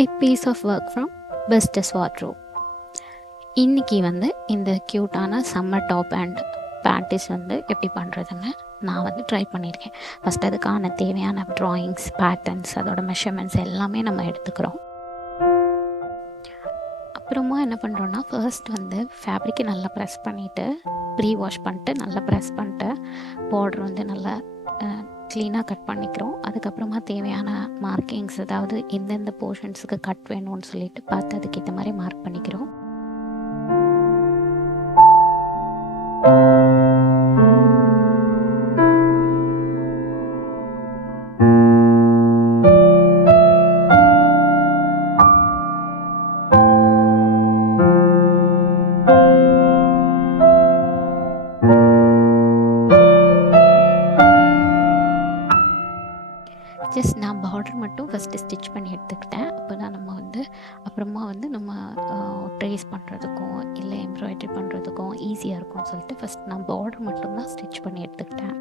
A piece of work from Bestest Wardrobe. இன்றைக்கி இந்த க்யூட்டான சம்மர் டாப் அண்ட் பேண்டிஸ் எப்படி பண்ணுறதுன்னு நான் ட்ரை பண்ணியிருக்கேன். ஃபஸ்ட் அதுக்கான தேவையான ட்ராயிங்ஸ், பேட்டர்ன்ஸ், அதோட மெஷர்மெண்ட்ஸ் எல்லாமே நம்ம எடுத்துக்கிறோம். அப்புறமா என்ன பண்ணுறோன்னா, ஃபர்ஸ்ட் ஃபேப்ரிக்கை நல்லா ப்ரெஸ் பண்ணிவிட்டு, ப்ரீ வாஷ் பண்ணிட்டு நல்லா ப்ரெஸ் பண்ணிட்டு, பார்டர் நல்லா க்ளீனாக கட் பண்ணிக்கிறோம். அதுக்கப்புறமா தேவையான மார்க்கிங்ஸ், அதாவது எந்தெந்த போர்ஷன்ஸுக்கு கட் வேணும்னு சொல்லிட்டு பார்த்து அதுக்கேற்ற மாதிரி மார்க் பண்ணிக்கிறோம். ஜஸ்ட் நான் பார்டர் மட்டும் ஃபஸ்ட்டு ஸ்டிச் பண்ணி எடுத்துக்கிட்டேன். அப்போ தான் அப்புறமா நம்ம ட்ரேஸ் பண்ணுறதுக்கும் இல்லை எம்ப்ராய்டரி பண்ணுறதுக்கும் ஈஸியாக இருக்கும்னு சொல்லிட்டு ஃபஸ்ட் நான் பார்டர் மட்டும்தான் ஸ்டிச் பண்ணி எடுத்துக்கிட்டேன்.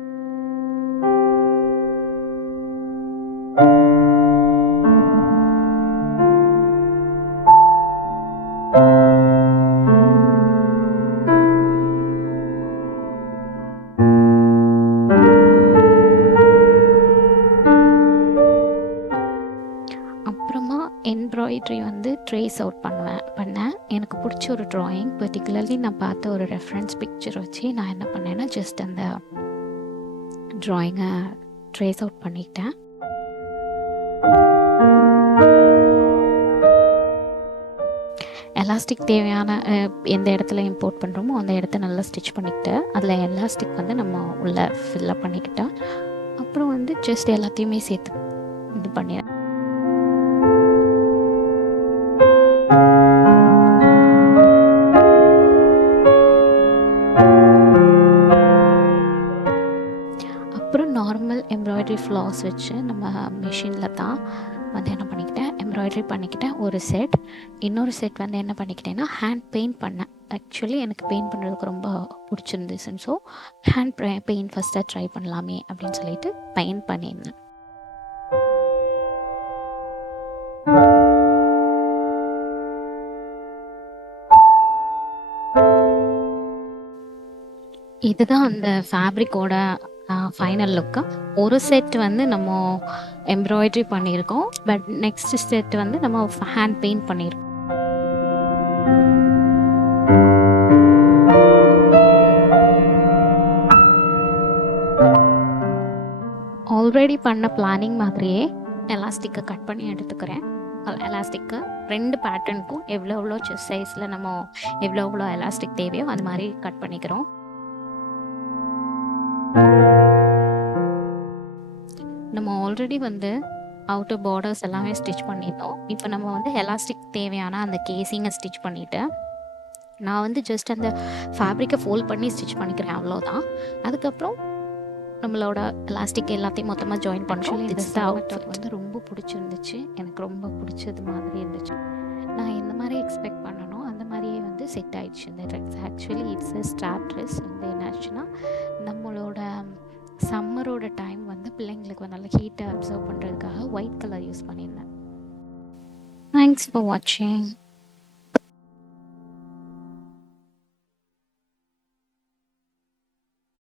அப்புறமா எம்ப்ராய்டரி ட்ரேஸ் அவுட் பண்ணேன். எனக்கு பிடிச்ச ஒரு ட்ராயிங், பர்டிகுலர்லி நான் பார்த்த ஒரு ரெஃபரன்ஸ் பிக்சர் வச்சு நான் என்ன பண்ணேன்னா, ஜஸ்ட் அந்த ட்ராயிங்கை ட்ரேஸ் அவுட் பண்ணிக்கிட்டேன். எலாஸ்டிக் தேவையான எந்த இடத்துல இம்போர்ட் பண்ணுறோமோ அந்த இடத்த நல்லா ஸ்டிச் பண்ணிக்கிட்டு, அதில் எலாஸ்டிக் நம்ம உள்ளே ஃபில்லப் பண்ணிக்கிட்டேன். அப்புறம் ஜஸ்ட் எல்லாத்தையுமே சேர்த்து இது பண்ணிடுறேன். அப்புறம் நார்மல் எம்ப்ராய்டரி ஃப்ளாஸ் வச்சு நம்ம மிஷினில் தான் என்ன பண்ணிக்கிட்டேன், எம்ப்ராய்டரி பண்ணிக்கிட்டேன் ஒரு செட். இன்னொரு செட் என்ன பண்ணிக்கிட்டேன்னா, ஹேண்ட் பெயிண்ட் பண்ணேன். ஆக்சுவலி எனக்கு பெயிண்ட் பண்ணுறதுக்கு ரொம்ப பிடிச்சிருந்துச்சுன்னு, ஸோ ஹேண்ட் பெயிண்ட் ஃபஸ்ட்டாக ட்ரை பண்ணலாமே அப்படின்னு சொல்லிட்டு பெயிண்ட் பண்ணியிருந்தேன். இதுதான் அந்த ஃபேப்ரிக்கோட ஃபைனல் லுக்கு. ஒரு செட் நம்ம எம்ப்ராய்டரி பண்ணியிருக்கோம், பட் நெக்ஸ்ட் செட் நம்ம ஹேண்ட் பெயிண்ட் பண்ணியிருக்கோம். ஆல்ரெடி பண்ண பிளானிங் மாதிரியே எலாஸ்டிக்கை கட் பண்ணி எடுத்துக்கிறேன். எலாஸ்டிக்கு 2 பேட்டர்னுக்கும் எவ்வளோ செஸ்ட் சைஸில் நம்ம எவ்வளோ எலாஸ்டிக் தேவையோ அது மாதிரி கட் பண்ணிக்கிறோம். நம்ம ஆல்ரெடி அவுட்டர் பார்டர்ஸ் எல்லாமே ஸ்டிச் பண்ணிட்டோம். இப்போ நம்ம எலாஸ்டிக் தேவையான அந்த கேசிங்கை ஸ்டிச் பண்ணிவிட்டு, நான் ஜஸ்ட் அந்த ஃபேப்ரிக்கை ஃபோல்ட் பண்ணி ஸ்டிச் பண்ணிக்கிறேன், அவ்வளோதான். அதுக்கப்புறம் நம்மளோட எலாஸ்டிக் எல்லாத்தையும் மொத்தமாக ஜாயின் பண்ணுறோம். இந்த அவுட்ஃபிட் ரொம்ப பிடிச்சிருந்துச்சு, எனக்கு ரொம்ப பிடிச்சது மாதிரி இருந்துச்சு. நான் எந்த மாதிரி எக்ஸ்பெக்ட் பண்ணனோ அந்த மாதிரியே செட் ஆயிடுச்சு இந்த dress. Actually it's a strap dress. என்னாச்சுன்னா, நம்மளோட சம்மரோட டைம் பிள்ளைங்களுக்கு நல்லா ஹீட்டை அப்சர்வ் பண்ணுறதுக்காக ஒயிட் கலர் யூஸ் பண்ணியிருந்தேன். தேங்க்ஸ் ஃபார் வாட்சிங்.